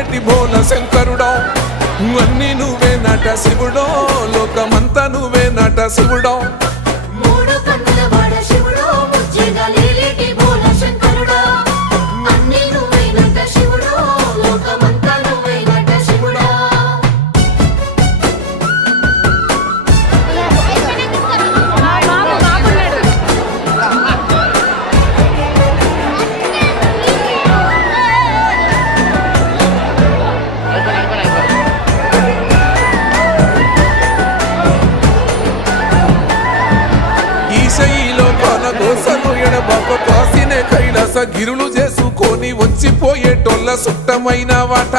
లేలేటి బోల శంకరుడో అన్ని నువ్వే నట శివుడో లోకమంతా నువ్వే నట శివుడో మూడు కన్నుల వాడ శివుడో ముజ్జేగా లేలేటి బోల శంకరుడో అన్ని నువ్వే నట శివుడో లోకమంతా నువ్వే నట శివుడో ఈశయిలో పాలగోసను ఎడబాప కాసినే కైలాస గిరులు చేసుకొని వచ్చిపోయేటోళ్ళ సుట్టమైన వాట